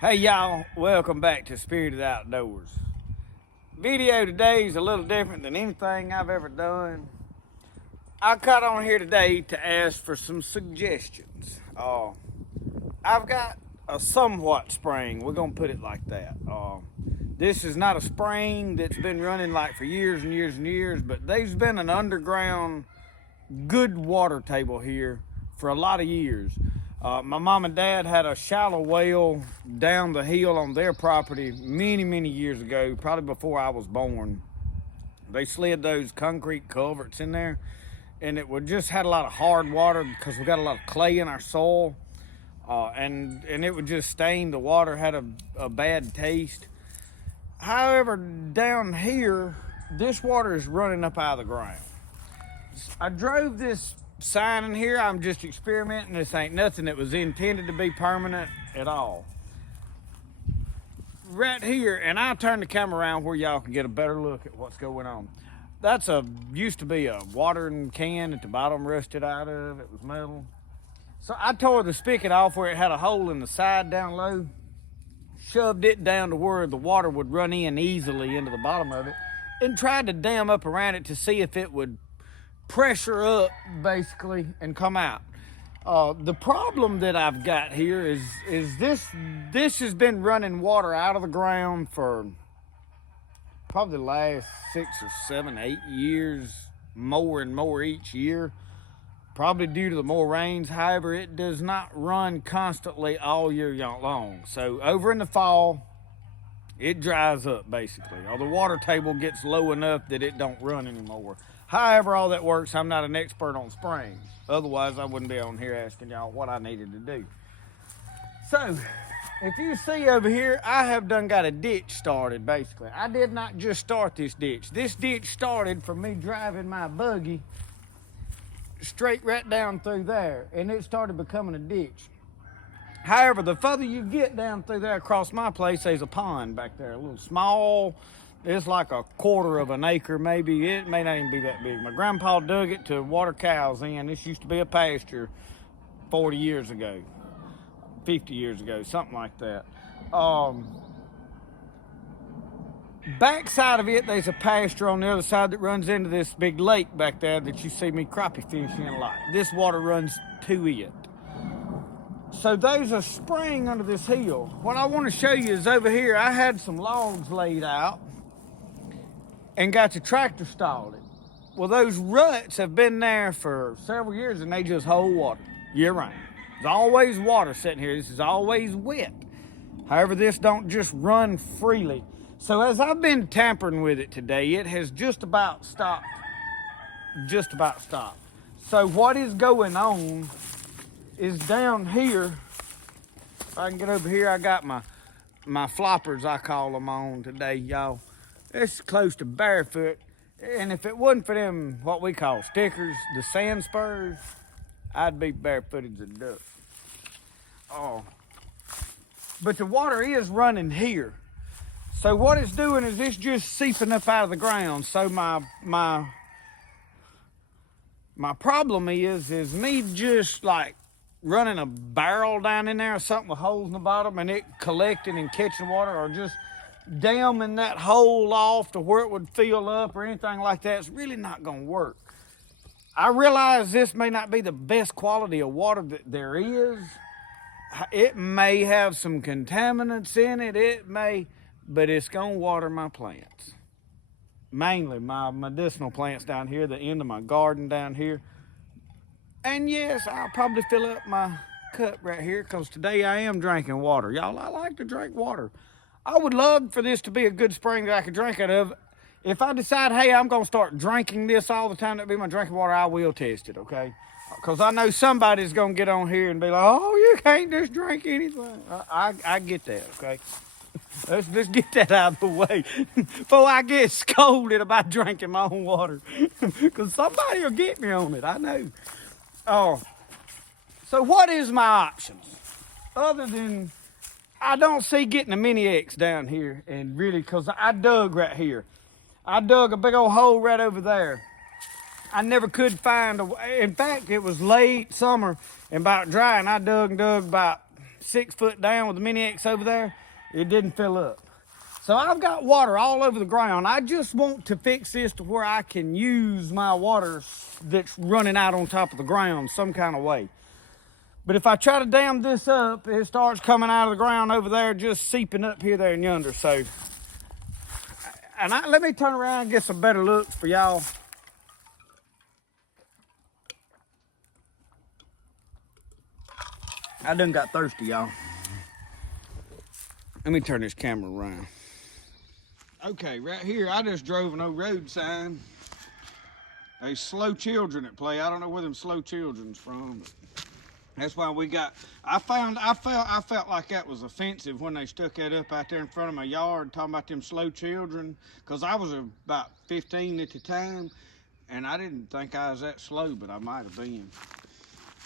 Hey y'all, welcome back to Spirit of the Outdoors. Video today is a little different than anything I've ever done. I got on here today to ask for some suggestions. I've got a somewhat spring, we're gonna put it like that. This is not a spring that's been running like for years and years and years, but there's been an underground good water table here for a lot of years. My mom and dad had a shallow well down the hill on their property many years ago, probably before I was born. They slid those concrete culverts in there, and it would just had a lot of hard water because we got a lot of clay in our soil, and it would just stain the water, had a bad taste. However, down here, this water is running up out of the ground. I drove this sign in here. I'm just experimenting. This ain't nothing that was intended to be permanent at all. Right here, and I'll turn the camera around where y'all can get a better look at what's going on. That's used to be a watering can at the bottom, rusted out of. It was metal. So I tore the spigot off where it had a hole in the side down low, shoved it down to where the water would run in easily into the bottom of it, and tried to dam up around it to see if it would pressure up basically and come out. The problem that I've got here is this has been running water out of the ground for probably the last 6 or 7, 8 years, more and more each year, probably due to the more rains. However, it does not run constantly all year long. So over in the fall, it dries up basically, or the water table gets low enough that it don't run anymore. However all that works, I'm not an expert on springs. Otherwise, I wouldn't be on here asking y'all what I needed to do. So, if you see over here, I have done got a ditch started, basically. I did not just start this ditch. This ditch started from me driving my buggy straight right down through there, and it started becoming a ditch. However, the further you get down through there across my place, there's a pond back there, a little small. It's like a quarter of an acre, maybe. It may not even be that big. My grandpa dug it to water cows in. This used to be a pasture 40 years ago, 50 years ago, something like that. Backside of it, there's a pasture on the other side that runs into this big lake back there that you see me crappie fishing a lot. This water runs to it. So there's a spring under this hill. What I want to show you is over here, I had some logs laid out and got the tractor stalled it. Well, those ruts have been there for several years and they just hold water year round. There's always water sitting here. This is always wet. However, this don't just run freely. So as I've been tampering with it today, it has just about stopped. Just about stopped. So what is going on is down here. If I can get over here, I got my floppers, I call them, on today, y'all. It's close to barefoot, and if it wasn't for them, what we call stickers, the sand spurs, I'd be barefooted as a duck. But the water is running here. So what it's doing is it's just seeping up out of the ground. So my problem is me just like running a barrel down in there or something with holes in the bottom and it collecting and catching water, or just damming that hole off to where it would fill up or anything like that. It's really not going to work. I realize this may not be the best quality of water that there is. It may have some contaminants in it. It may, but it's going to water my plants. Mainly my medicinal plants down here, the end of my garden down here. And yes, I'll probably fill up my cup right here because today I am drinking water. Y'all, I like to drink water. I would love for this to be a good spring that I could drink out of. If I decide, hey, I'm going to start drinking this all the time, that'll be my drinking water, I will test it, okay? Because I know somebody's going to get on here and be like, oh, you can't just drink anything. I get that, okay? Let's get that out of the way before I get scolded about drinking my own water. Because somebody will get me on it, I know. So what is my options? Other than, I don't see getting a Mini X down here, and really, because I dug right here. I dug a big old hole right over there. I never could find a way. In fact, it was late summer and about dry, and I dug about 6 foot down with the Mini X over there, it didn't fill up. So I've got water all over the ground. I just want to fix this to where I can use my water that's running out on top of the ground some kind of way. But if I try to dam this up, it starts coming out of the ground over there, just seeping up here, there, and yonder. So, let me turn around and get some better looks for y'all. I done got thirsty, y'all. Let me turn this camera around. Okay, right here, I just drove an old road sign. There's slow children at play. I don't know where them slow children's from, but that's why we got, I felt like that was offensive when they stuck that up out there in front of my yard talking about them slow children, because I was about 15 at the time, and I didn't think I was that slow, but I might have been.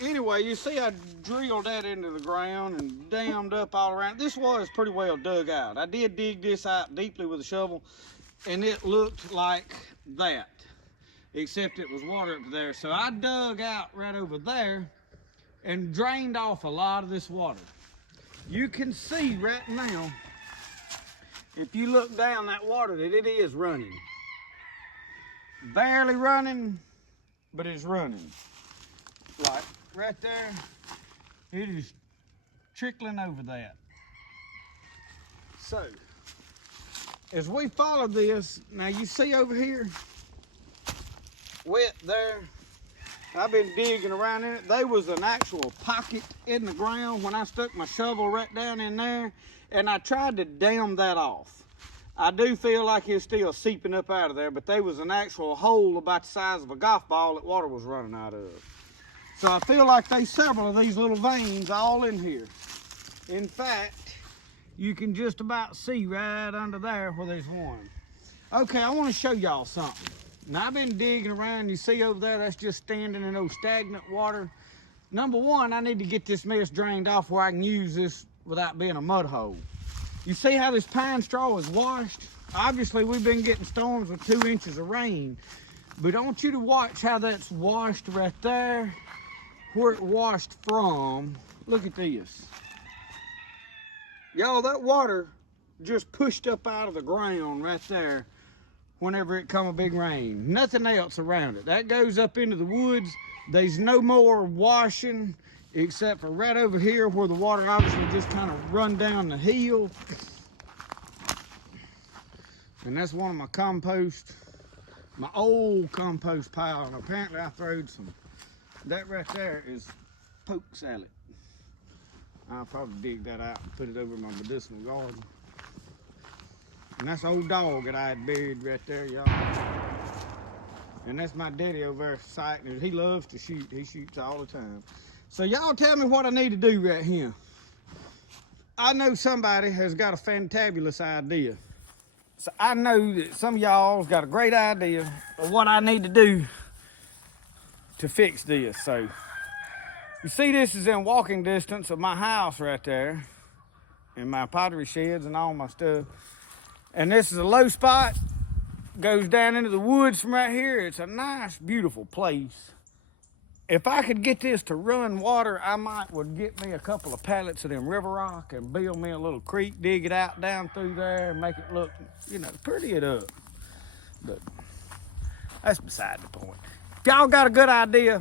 Anyway, you see I drilled that into the ground and dammed up all around. This was pretty well dug out. I did dig this out deeply with a shovel, and it looked like that, except it was water up there. So I dug out right over there and drained off a lot of this water. You can see right now, if you look down that water, that it is running. Barely running, but it's running. Like right there, it is trickling over that. So, as we follow this, now you see over here, wet there, I've been digging around in it. There was an actual pocket in the ground when I stuck my shovel right down in there, and I tried to dam that off. I do feel like it's still seeping up out of there, but there was an actual hole about the size of a golf ball that water was running out of. So I feel like there's several of these little veins all in here. In fact, you can just about see right under there where there's one. Okay, I want to show y'all something. Now, I've been digging around. You see over there, that's just standing in those stagnant water. Number one, I need to get this mess drained off where I can use this without being a mud hole. You see how this pine straw is washed? Obviously, we've been getting storms with 2 inches of rain. But I want you to watch how that's washed right there, where it washed from. Look at this. Y'all, that water just pushed up out of the ground right there whenever it come a big rain. Nothing else around it. That goes up into the woods. There's no more washing except for right over here where the water obviously just kind of run down the hill. And that's one of my compost, my old compost pile. And apparently I throwed some. That right there is poke salad. I'll probably dig that out and put it over my medicinal garden. And that's old dog that I had buried right there, y'all. And that's my daddy over there sighting. He loves to shoot. He shoots all the time. So y'all tell me what I need to do right here. I know somebody has got a fantabulous idea. So I know that some of y'all's got a great idea of what I need to do to fix this. So you see, this is in walking distance of my house right there, and my pottery sheds and all my stuff. And this is a low spot, goes down into the woods from right here. It's a nice, beautiful place. If I could get this to run water, I would get me a couple of pallets of them river rock and build me a little creek, dig it out down through there and make it look, you know, pretty it up. But that's beside the point. If y'all got a good idea,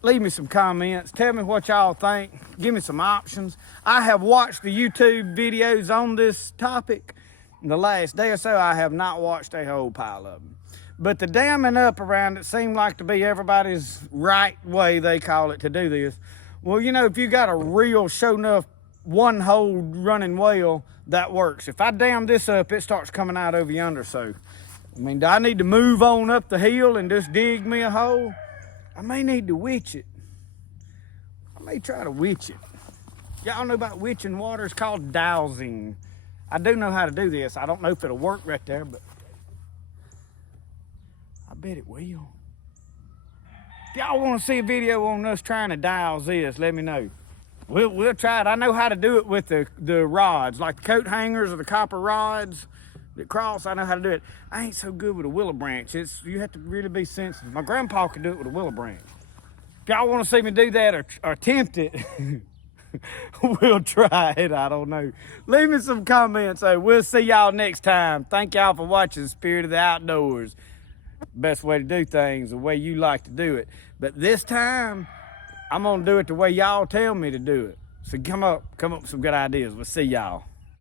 leave me some comments. Tell me what y'all think. Give me some options. I have watched the YouTube videos on this topic. In the last day or so, I have not watched a whole pile of them. But the damming up around it seemed like to be everybody's right way, they call it, to do this. Well, you know, if you got a real show enough one hole running well, that works. If I dam this up, it starts coming out over yonder. So, I mean, do I need to move on up the hill and just dig me a hole? I may need to witch it. I may try to witch it. Y'all know about witching water? It's called dowsing. I do know how to do this. I don't know if it'll work right there, but I bet it will. If y'all want to see a video on us trying to douse this, let me know. We'll try it. I know how to do it with the rods, like the coat hangers or the copper rods that cross. I know how to do it. I ain't so good with a willow branch. You have to really be sensitive. My grandpa could do it with a willow branch. If y'all want to see me do that or attempt it, we'll try it. I don't know. Leave me some comments. So we'll see y'all next time. Thank y'all for watching Spirit of the Outdoors. Best way to do things, the way you like to do it. But this time, I'm gonna do it the way y'all tell me to do it. So come up with some good ideas. We'll see y'all.